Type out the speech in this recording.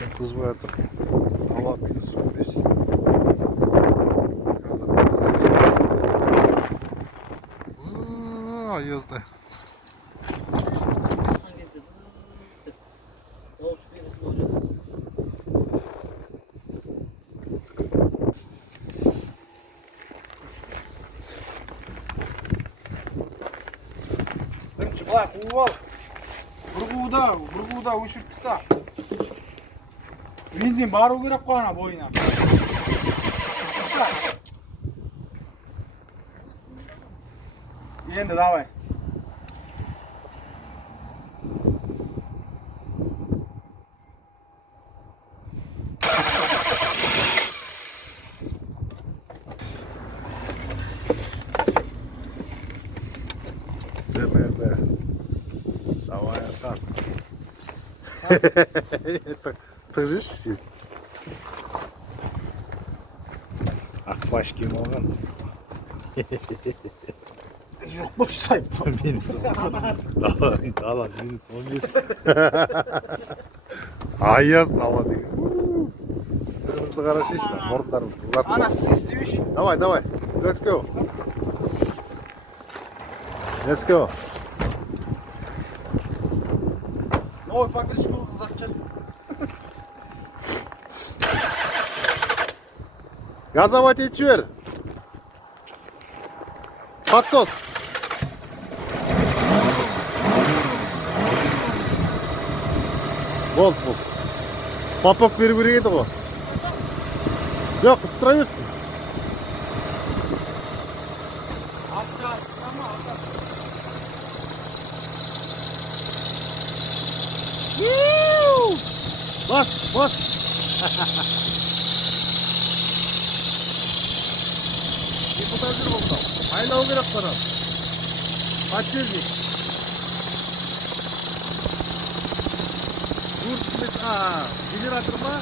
Ишин кызбай атыр. Ава -15. Аязда. Бірінші былай қуып ал. Бұрғуда өшіріп тыста. Бензин бару керек қой ана бойына. Енді давай. Демербе. Давай, Асан. Тыжыш сен. Ақбаш киім алған. Жоқ бұл сайып. Минус 10. Дала, минус 15. Аяз нава деген. Түрімізді қарашайшы, мұрындарымыз қызартып. Ана істеуіш. Давай, давай. Let's go. Let's go. Новый покрышку қызартчар. Газовать етші бер. Подсос. Бол. Попок беру керек еді ғой. Жоқ, ыстыра берсін. Бас. Депутат жүр болса. Айлау керек қана. Подчерник. Генератор ма?